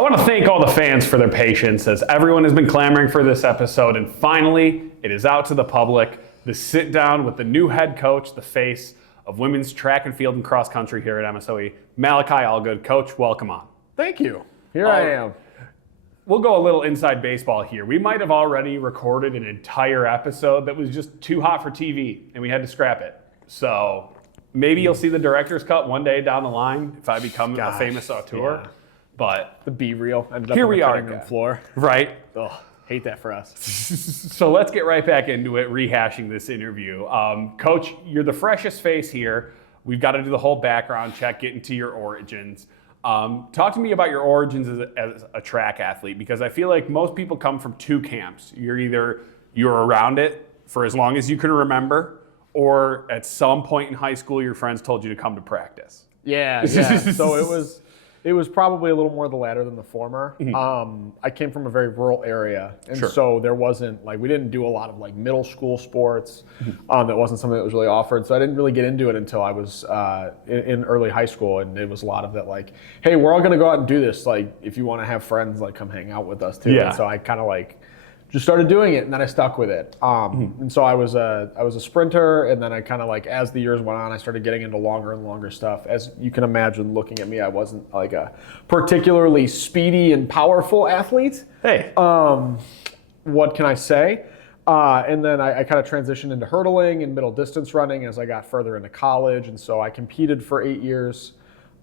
I want to thank all the fans for their patience as everyone has been clamoring for this episode, and finally, it is out to the public. The sit down with the new head coach, the face of women's track and field and cross country here at MSOE, Malachi Allgood. Coach, welcome on. Thank you. Here I am. We'll go a little inside baseball here. We might have already recorded an entire episode that was just too hot for TV, and we had to scrap it. So maybe you'll see the director's cut one day down the line if I become a famous auteur. Yeah. But The B-reel ended up here on we the are, cutting room floor. right? Ugh, hate that for us. So let's get right back into it, rehashing this interview. Coach, you're the freshest face here. We've got to do the whole background check, get into your origins. Talk to me about your origins as a track athlete, because I feel like most people come from two camps. You're around it for as long as you can remember, or at some point in high school, your friends told you to come to practice. Yeah. So it was probably a little more the latter than the former. Mm-hmm. I came from a very rural area, and Sure. so there wasn't we didn't do a lot of middle school sports. That wasn't something that was really offered. So I didn't really get into it until I was in early high school, and it was a lot of that hey, we're all gonna go out and do this. If you want to have friends, come hang out with us too. Yeah. And so I kind of just started doing it, and then I stuck with it. And so I was a sprinter, and then I kind of as the years went on, I started getting into longer and longer stuff. As you can imagine, looking at me, I wasn't a particularly speedy and powerful athlete. Hey. What can I say? And then I kind of transitioned into hurdling and middle distance running as I got further into college, and so I competed for 8 years.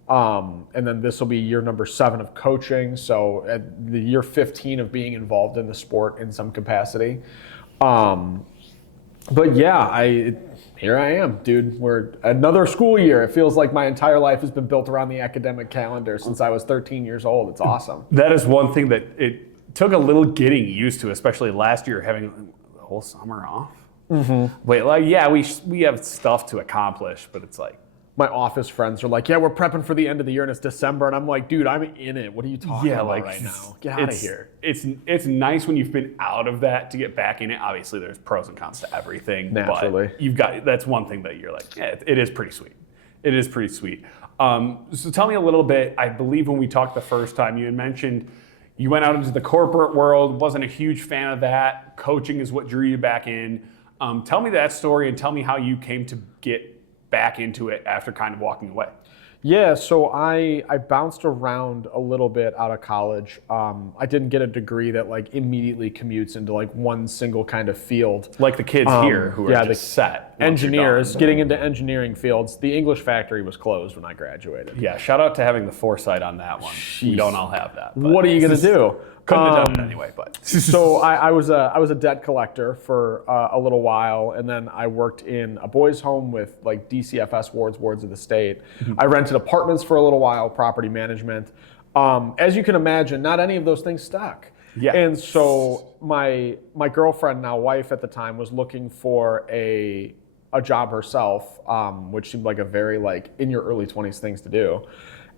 And then this will be year number 7 of coaching. So at the year 15 of being involved in the sport in some capacity. But yeah, here I am, dude. We're another school year. It feels like my entire life has been built around the academic calendar since I was 13 years old. It's awesome. That is one thing that it took a little getting used to, especially last year, having the whole summer off. Mm-hmm. Wait, yeah, we have stuff to accomplish, but it's my office friends are yeah, we're prepping for the end of the year and it's December. And I'm dude, I'm in it. What are you talking about right now? Get out of here. It's nice when you've been out of that to get back in it. Obviously, there's pros and cons to everything. Naturally. But that's one thing that you're yeah, it is pretty sweet. It is pretty sweet. So tell me a little bit. I believe when we talked the first time, you had mentioned you went out into the corporate world, wasn't a huge fan of that. Coaching is what drew you back in. Tell me that story and tell me how you came to get back into it after kind of walking away. Yeah, so I bounced around a little bit out of college. I didn't get a degree that immediately commutes into one single kind of field. Like the kids here who are just set. Engineers, getting into engineering fields. The English factory was closed when I graduated. Yeah, shout out to having the foresight on that one. We don't all have that. What are you going to do? Couldn't have done it anyway, but. So I was a debt collector for a little while, and then I worked in a boys' home with DCFS wards of the state. Mm-hmm. I rented apartments for a little while, property management. As you can imagine, not any of those things stuck. Yeah. And so my girlfriend, now wife at the time, was looking for a job herself, which seemed like a very in your early 20s things to do.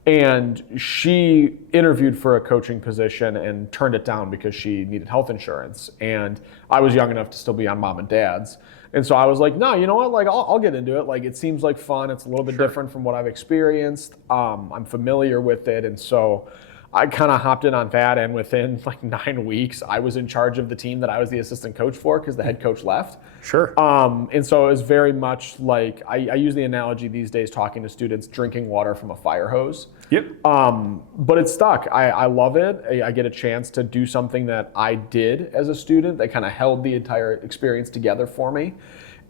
And she interviewed for a coaching position and turned it down because she needed health insurance. And I was young enough to still be on mom and dad's. And so I was no, you know what? I'll get into it. It seems fun. It's a little bit different from what I've experienced. I'm familiar with it. And so I kind of hopped in on that. And within 9 weeks, I was in charge of the team that I was the assistant coach for because the head coach left. Sure. And so it was very much I use the analogy these days talking to students drinking water from a fire hose. Yep. But it stuck. I love it. I get a chance to do something that I did as a student that kind of held the entire experience together for me.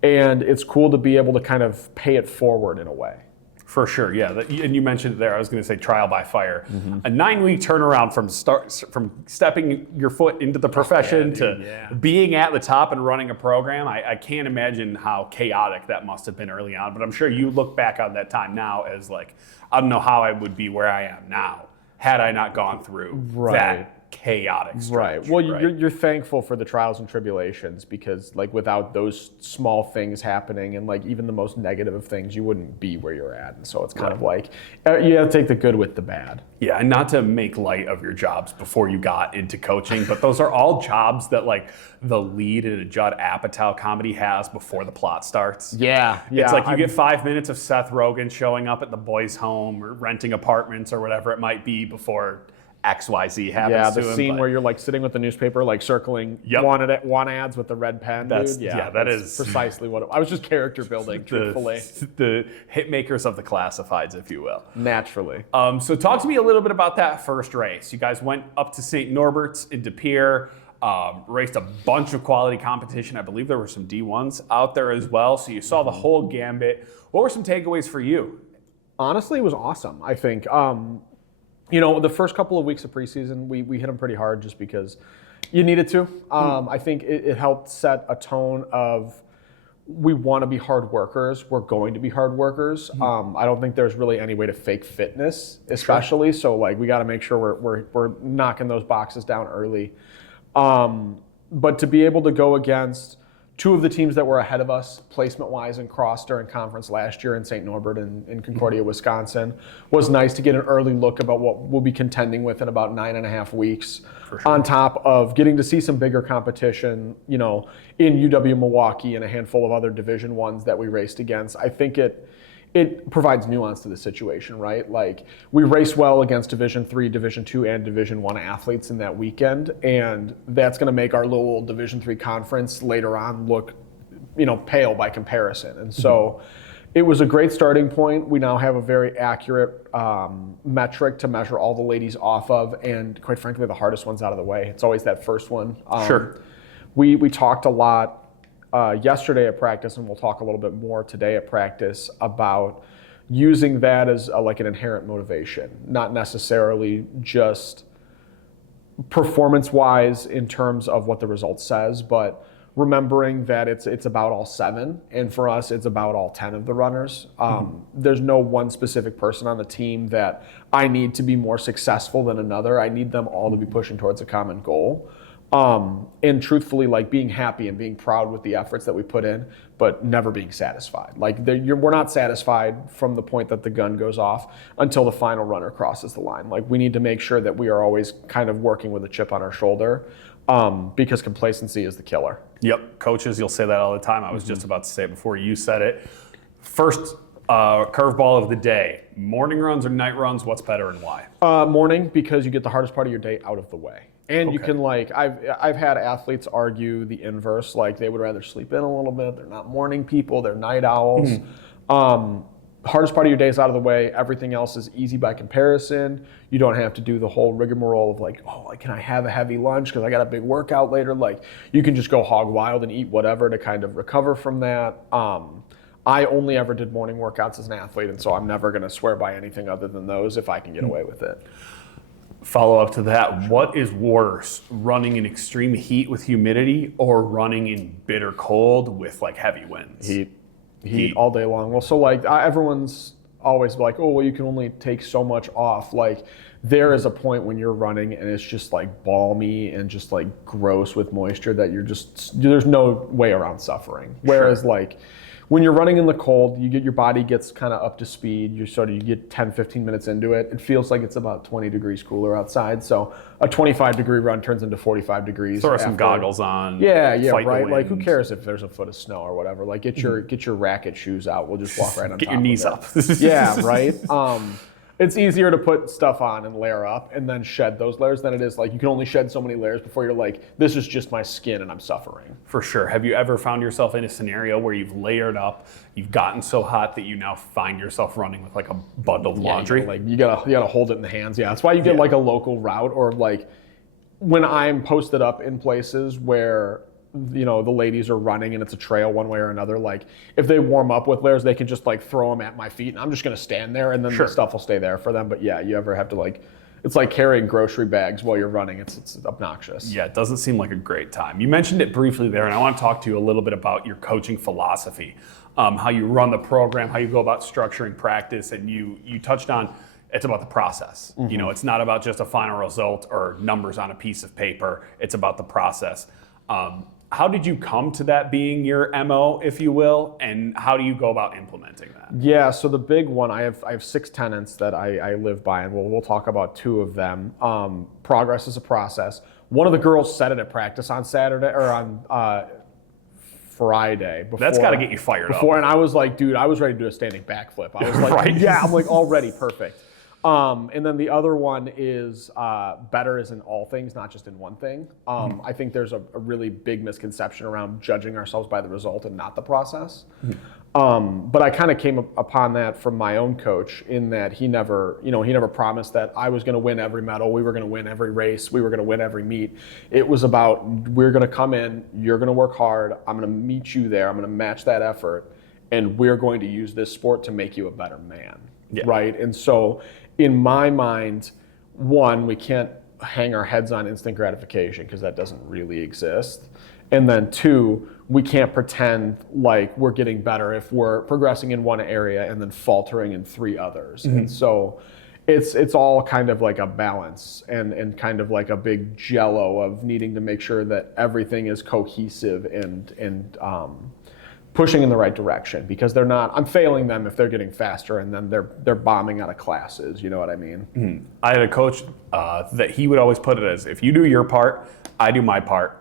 And it's cool to be able to kind of pay it forward in a way. For sure, yeah. And you mentioned it there. I was going to say trial by fire. Mm-hmm. A 9-week turnaround from stepping your foot into the profession to being at the top and running a program. I can't imagine how chaotic that must have been early on. But I'm sure you look back on that time now as I don't know how I would be where I am now had I not gone through that chaotic stretch. Right. Well, you're thankful for the trials and tribulations because without those small things happening and even the most negative of things, you wouldn't be where you're at. And so it's kind of you have to take the good with the bad. Yeah, and not to make light of your jobs before you got into coaching, but those are all jobs that the lead in a Judd Apatow comedy has before the plot starts. Yeah. It's you get 5 minutes of Seth Rogen showing up at the boys' home or renting apartments or whatever it might be before XYZ happens Yeah, to the him. scene but where you're like sitting with the newspaper, like circling Yep. want ads with the red pen, That's- dude. yeah, that that's is- precisely what I was just character building, truthfully. the hit makers of the classifieds, if you will. Naturally. So talk to me a little bit about that first race. You guys went up to St. Norbert's in De Pere, raced a bunch of quality competition. I believe there were some D1s out there as well. So you saw the whole gambit. What were some takeaways for you? Honestly, it was awesome, I think. The first couple of weeks of preseason, we hit them pretty hard just because you needed to. I think it helped set a tone of we want to be hard workers. We're going to be hard workers. I don't think there's really any way to fake fitness, especially. So like we got to make sure we're knocking those boxes down early. But to be able to go against two of the teams that were ahead of us, placement-wise and cross during conference last year in St. Norbert and in Concordia, Wisconsin, was nice to get an early look about what we'll be contending with in about 9.5 weeks. For sure. On top of getting to see some bigger competition, in UW Milwaukee and a handful of other Division Ones that we raced against. I think it provides nuance to the situation, right? Like we race well against Division III, Division II, and Division I athletes in that weekend, and that's going to make our little Division III conference later on look, pale by comparison. And so it was a great starting point. We now have a very accurate metric to measure all the ladies off of, and quite frankly, the hardest one's out of the way. It's always that first one. Sure. We talked a lot yesterday at practice, and we'll talk a little bit more today at practice about using that as like an inherent motivation, not necessarily just performance-wise in terms of what the result says, but remembering that it's about all 7, and for us, it's about all 10 of the runners. There's no one specific person on the team that I need to be more successful than another. I need them all to be pushing towards a common goal. And truthfully, like being happy and being proud with the efforts that we put in, but never being satisfied. Like we're not satisfied from the point that the gun goes off until the final runner crosses the line. Like we need to make sure that we are always kind of working with a chip on our shoulder, because complacency is the killer. Yep, coaches, you'll say that all the time. I was just about to say it before you said it. First curveball of the day, morning runs or night runs, what's better and why? Morning, because you get the hardest part of your day out of the way. And you Okay. can I've had athletes argue the inverse, like they would rather sleep in a little bit. They're not morning people, they're night owls. Hardest part of your day is out of the way. Everything else is easy by comparison. You don't have to do the whole rigmarole of like, oh, can I have a heavy lunch because I got a big workout later? Like you can just go hog wild and eat whatever to kind of recover from that. I only ever did morning workouts as an athlete, and so I'm never going to swear by anything other than those if I can get away with it. Follow up to that, what is worse, running in extreme heat with humidity or running in bitter cold with like heavy winds? Heat all day long. Well, so like everyone's always like, oh, well, you can only take so much off. Like there is a point when you're running and it's just like balmy and just like gross with moisture that there's no way around suffering. Whereas like when you're running in the cold, your body gets kind of up to speed. You get 10, 15 minutes into it. It feels like it's about 20 degrees cooler outside. So a 25-degree run turns into 45 degrees. Throw some goggles on. Yeah, fight the right. Like who wind. cares if there's a foot of snow or whatever? Like get your racket shoes out. We'll just walk right on Get top your knees of up. it. Yeah, right. It's easier to put stuff on and layer up and then shed those layers than it is like you can only shed so many layers before you're like, this is just my skin and I'm suffering. For sure. Have you ever found yourself in a scenario where you've layered up, you've gotten so hot that you now find yourself running with like a bundle of laundry? You gotta hold it in the hands. Yeah, that's why you get like a local route, or like when I'm posted up in places where the ladies are running and it's a trail one way or another, like if they warm up with layers, they can just like throw them at my feet and I'm just gonna stand there and then the stuff will stay there for them. But yeah, you ever have to like, it's like carrying grocery bags while you're running. It's obnoxious. Yeah, it doesn't seem like a great time. You mentioned it briefly there, and I want to talk to you a little bit about your coaching philosophy, how you run the program, how you go about structuring practice, and you touched on it's about the process. It's not about just a final result or numbers on a piece of paper. It's about the process. How did you come to that being your MO, if you will, and how do you go about implementing that? Yeah, so the big one, I have 6 tenets that I live by, and we'll talk about 2 of them. Progress is a process. One of the girls said it at practice on Saturday or on Friday. That's got to get you fired up. And I was like, dude, I was ready to do a standing backflip. I was like, Right? yeah, I'm like already perfect. And then the other one is better is in all things, not just in one thing. I think there's a really big misconception around judging ourselves by the result and not the process. But I kind of came upon that from my own coach in that he never promised that I was going to win every medal, we were going to win every race, we were going to win every meet. It was about, we're going to come in, you're going to work hard, I'm going to meet you there, I'm going to match that effort, and we're going to use this sport to make you a better man, right? And so in my mind, one, we can't hang our heads on instant gratification because that doesn't really exist. And then two, we can't pretend like we're getting better if we're progressing in one area and then faltering in three others. And so it's all kind of like a balance and kind of like a big jello of needing to make sure that everything is cohesive and pushing in the right direction, because they're not, I'm failing them if they're getting faster and then they're bombing out of classes, you know what I mean? I had a coach that he would always put it as, if you do your part, I do my part,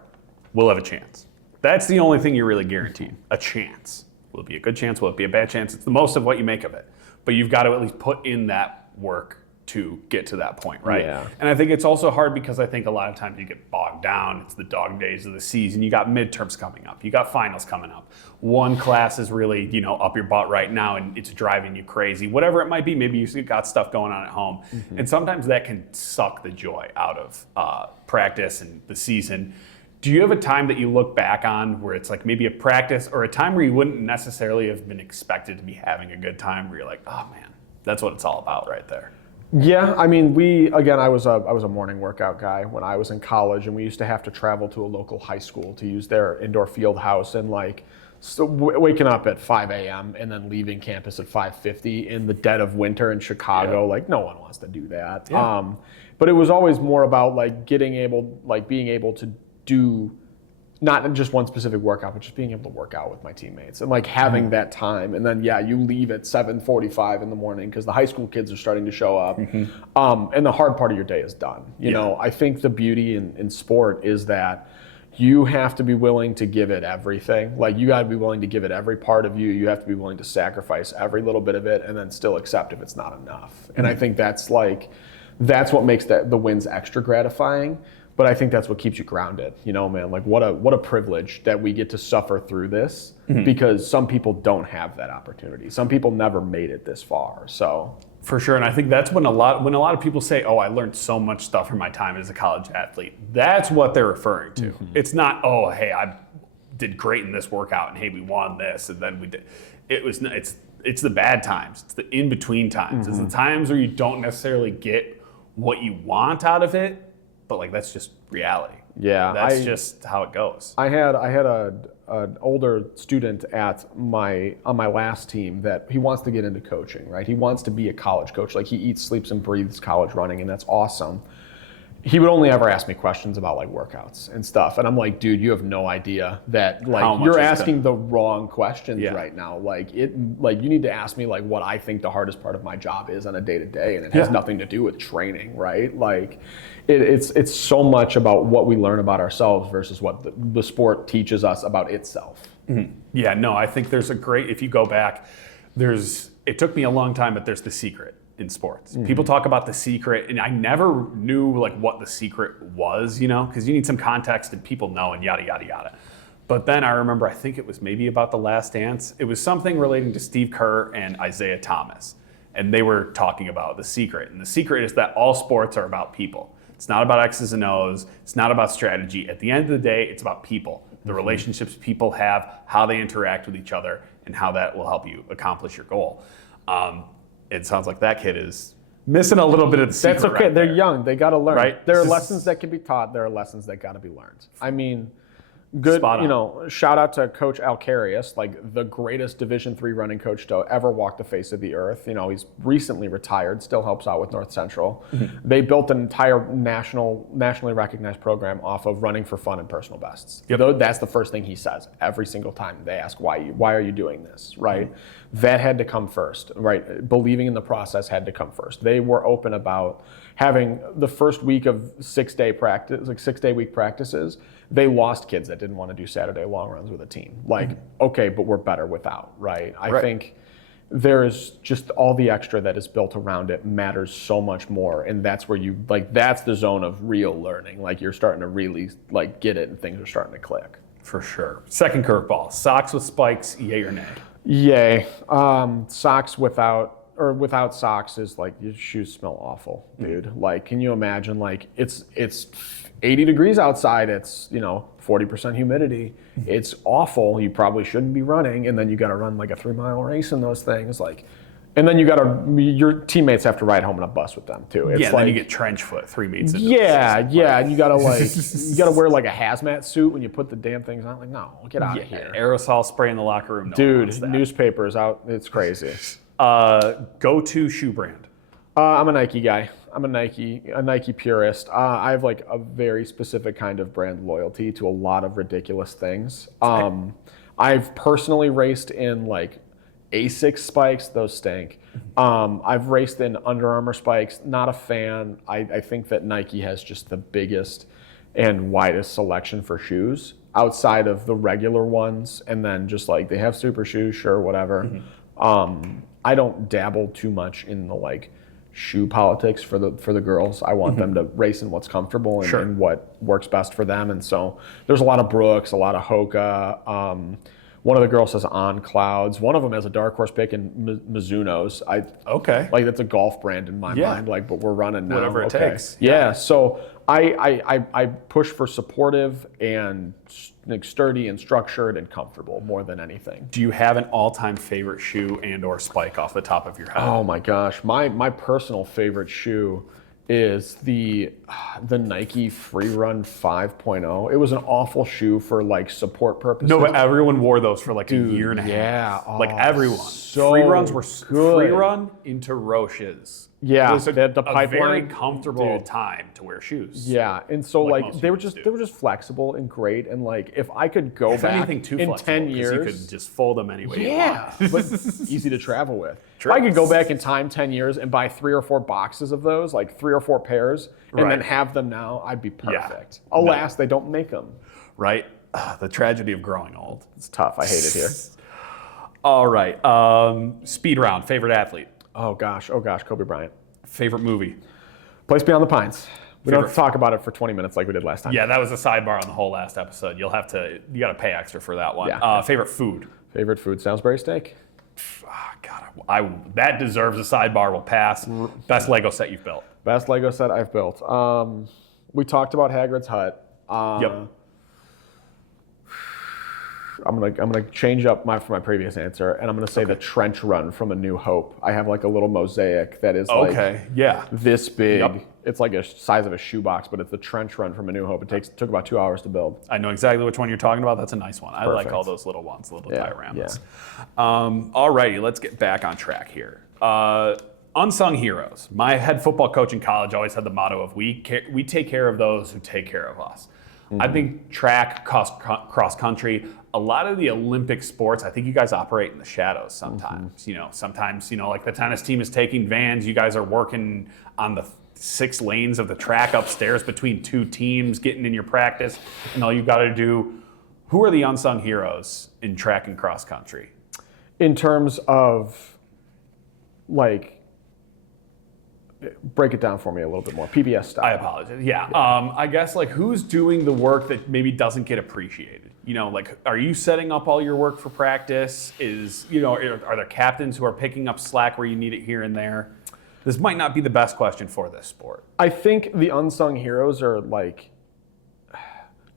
we'll have a chance. That's the only thing you're really guaranteed, a chance. Will it be a good chance? Will it be a bad chance? It's the most of what you make of it. But you've got to at least put in that work to get to that point, right? Yeah. And I think it's also hard because I think a lot of times you get bogged down. It's the dog days of the season. You got midterms coming up. You got finals coming up. One class is really, up your butt right now and it's driving you crazy. Whatever it might be, maybe you've got stuff going on at home. And sometimes that can suck the joy out of practice and the season. Do you have a time that you look back on where it's like maybe a practice or a time where you wouldn't necessarily have been expected to be having a good time, where you're like, oh man, that's what it's all about right there? Yeah, I mean, I was a morning workout guy when I was in college, and we used to have to travel to a local high school to use their indoor field house, and waking up at 5 a.m. and then leaving campus at 5:50 in the dead of winter in Chicago, like no one wants to do that. Yeah. But it was always more about being able to do not just one specific workout, but just being able to work out with my teammates and having that time. And then, you leave at 7:45 in the morning because the high school kids are starting to show up. And the hard part of your day is done. You know, I think the beauty in sport is that you have to be willing to give it everything. You got to be willing to give it every part of you. You have to be willing to sacrifice every little bit of it and then still accept if it's not enough. And I think that's what makes the wins extra gratifying. But I think that's what keeps you grounded, man. What a privilege that we get to suffer through this, because some people don't have that opportunity. Some people never made it this far. So for sure, and I think that's when a lot of people say, "Oh, I learned so much stuff from my time as a college athlete." That's what they're referring to. It's not, "Oh, hey, I did great in this workout, and hey, we won this, and then we did." It's the bad times. It's the in between times. It's the times where you don't necessarily get what you want out of it. But that's just reality. Yeah, that's just how it goes. I had an older student on my last team that he wants to get into coaching. Right, he wants to be a college coach. He eats, sleeps, and breathes college running, and that's awesome. He would only ever ask me questions about workouts and stuff, and I'm like, dude, you have no idea that you're asking the wrong questions right now. You need to ask me what I think the hardest part of my job is on a day to day, and it has nothing to do with training, right? It's so much about what we learn about ourselves versus what the sport teaches us about itself. Yeah, no, I think there's if you go back, it took me a long time, but there's the secret in sports. People talk about the secret, and I never knew what the secret was, because you need some context and people know and yada, yada, yada. But then I remember, I think it was maybe about The Last Dance. It was something relating to Steve Kerr and Isaiah Thomas. And they were talking about the secret. And the secret is that all sports are about people. It's not about X's and O's. It's not about strategy. At the end of the day, it's about people. The relationships people have, how they interact with each other, and how that will help you accomplish your goal. It sounds like that kid is missing a little bit of the secret. That's okay. Right They're there. young. They got to learn. Right? There are lessons that can be taught. There are lessons that got to be learned. I mean, good, shout out to Coach Alcarius, the greatest Division III running coach to ever walk the face of the earth. He's recently retired, still helps out with North Central. They built an entire nationally recognized program off of running for fun and personal bests. That's the first thing he says every single time they ask, why are you doing this, right? That had to come first, right? Believing in the process had to come first. They were open about having the first week of 6-day practice, 6-day week practices. They lost kids that didn't want to do Saturday long runs with a team. Okay, but we're better without, right? I think there's just all the extra that is built around it matters so much more, and that's where you like that's the zone of real learning. Like you're starting to really like get it, and things are starting to click. For sure. Second curveball: socks with spikes, yay or nay? Yay. Socks without socks is like your shoes smell awful, dude. Like, can you imagine? Like it's 80 degrees outside. It's 40% humidity. It's awful. You probably shouldn't be running, and then you got to run like a 3-mile race in those things. Like, and then your teammates have to ride home in a bus with them too. It's then you get trench foot 3 meets into and you gotta wear like a hazmat suit when you put the damn things on. Like, no, get out of here. Aerosol spray in the locker room. No Dude, newspapers out. It's crazy. Go-to shoe brand. I'm a Nike guy. I'm a Nike purist. I have like a very specific kind of brand loyalty to a lot of ridiculous things. I've personally raced in like Asics spikes. Those stink. I've raced in Under Armour spikes. Not a fan. I think that Nike has just the biggest and widest selection for shoes outside of the regular ones. And then just like they have super shoes, sure, whatever. I don't dabble too much in the like shoe politics for the girls. I want them to race in what's comfortable and what works best for them. And so there's a lot of Brooks, a lot of Hoka. One of the girls has On Clouds. One of them has a dark horse pick in Mizuno's. Like that's a golf brand in my mind. Like, but we're running now. Whatever it takes. Yeah. So I push for supportive and like sturdy and structured and comfortable more than anything. Do you have an all-time favorite shoe and or spike off the top of your head? Oh my gosh, my personal favorite shoe is the Nike Free Run 5.0. It was an awful shoe for like support purposes. No, but everyone wore those for like a year and a half. Yeah, like everyone. So free runs were good. Free run into Roches. Yeah, it was they had the pipeline. A very comfortable time to wear shoes. Yeah, and so like they were humans just flexible and great, and like if I could go back in 10 years, you could just fold them anyway. Yeah, but easy to travel with. True. If I could go back in time 10 years and buy 3 or 4 boxes of those, like 3 or 4 pairs, and then have them now, I'd be perfect. Yeah. Alas, they don't make them. Right, the tragedy of growing old. It's tough. I hate it here. All right, speed round. Favorite athlete. Oh gosh, Kobe Bryant. Favorite movie? Place Beyond the Pines. We don't have to talk about it for 20 minutes like we did last time. Yeah, that was a sidebar on the whole last episode. You got to pay extra for that one. Yeah. Favorite food? Favorite food, Salisbury steak. God, that deserves a sidebar. We'll pass. Best Lego set you've built? Best Lego set I've built. We talked about Hagrid's Hut. Yep. I'm gonna change up for my previous answer, and I'm gonna say the trench run from A New Hope. I have like a little mosaic that is this big. Yep. It's like a size of a shoebox, but it's the trench run from A New Hope. It took about 2 hours to build. I know exactly which one you're talking about. That's a nice one. Perfect. I like all those little ones, little dioramas. Yeah. All righty, let's get back on track here. Unsung heroes. My head football coach in college always had the motto of we take care of those who take care of us. Mm-hmm. I think track, cross country, a lot of the Olympic sports, I think you guys operate in the shadows sometimes. Mm-hmm. Sometimes, like the tennis team is taking vans. You guys are working on the 6 lanes of the track upstairs between 2 teams, getting in your practice, and all you got to do. Who are the unsung heroes in track and cross country? In terms of, like, break it down for me a little bit more. PBS style. I apologize. Yeah. I guess like who's doing the work that maybe doesn't get appreciated? Like are you setting up all your work for practice? Are there captains who are picking up slack where you need it here and there? This might not be the best question for this sport. I think the unsung heroes are like,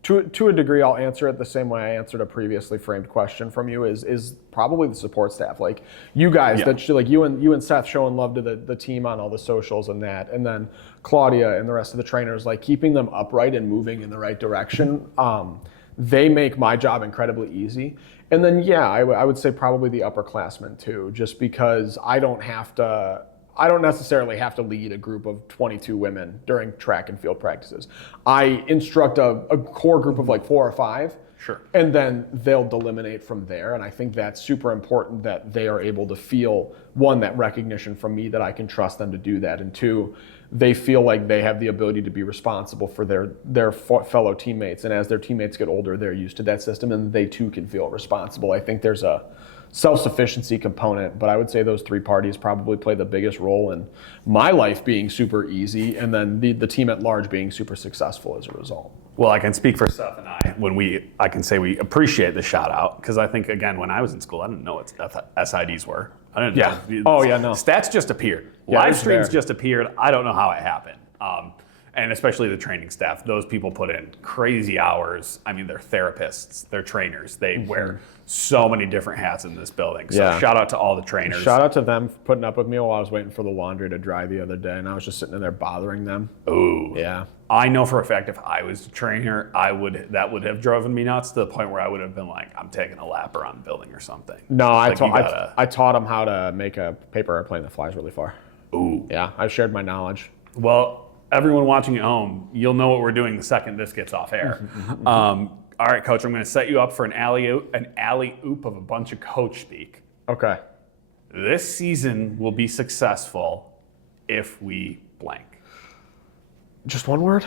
to a degree, I'll answer it the same way I answered a previously framed question from you. Is probably the support staff, like you guys that like you and Seth showing love to the team on all the socials and that, and then Claudia and the rest of the trainers, like keeping them upright and moving in the right direction. They make my job incredibly easy. And then I would say probably the upperclassmen too, just because I don't necessarily have to lead a group of 22 women during track and field practices. I instruct a core group of like 4 or 5. Sure. And then they'll delineate from there. And I think that's super important that they are able to feel, 1, that recognition from me that I can trust them to do that. And 2, they feel like they have the ability to be responsible for their fellow teammates. And as their teammates get older, they're used to that system and they too can feel responsible. I think there's a self-sufficiency component, but I would say those 3 parties probably play the biggest role in my life being super easy, and then the team at large being super successful as a result. Well, I can speak for Seth and I can say we appreciate the shout out, because I think, again, when I was in school, I didn't know what SIDs were. I didn't know. Oh, yeah, no. Stats just appeared. Yeah, Live it was streams there. just appeared. I don't know how it happened. And especially the training staff. Those people put in crazy hours. I mean, they're therapists, they're trainers. They wear so many different hats in this building. So Yeah. shout out to all the trainers. Shout out to them for putting up with me while I was waiting for the laundry to dry the other day, and I was just sitting in there bothering them. Ooh. Yeah. I know for a fact if I was a trainer, that would have driven me nuts to the point where I would have been like, I'm taking a lap around the building or something. No, Like, you gotta- I taught them how to make a paper airplane that flies really far. Ooh. Yeah, I shared my knowledge. Well, everyone watching at home, you'll know what we're doing the second this gets off air. All right, Coach, I'm going to set you up for an alley-oop of a bunch of coach speak. Okay. This season will be successful if we blank. Just one word?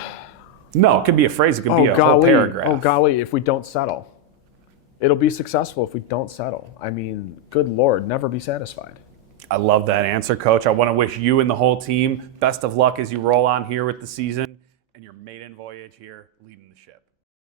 No, it could be a phrase. It could be a whole paragraph. Oh, golly, if we don't settle. It'll be successful if we don't settle. I mean, good Lord, never be satisfied. I love that answer, Coach. I want to wish you and the whole team best of luck as you roll on here with the season and your maiden voyage here leading the ship.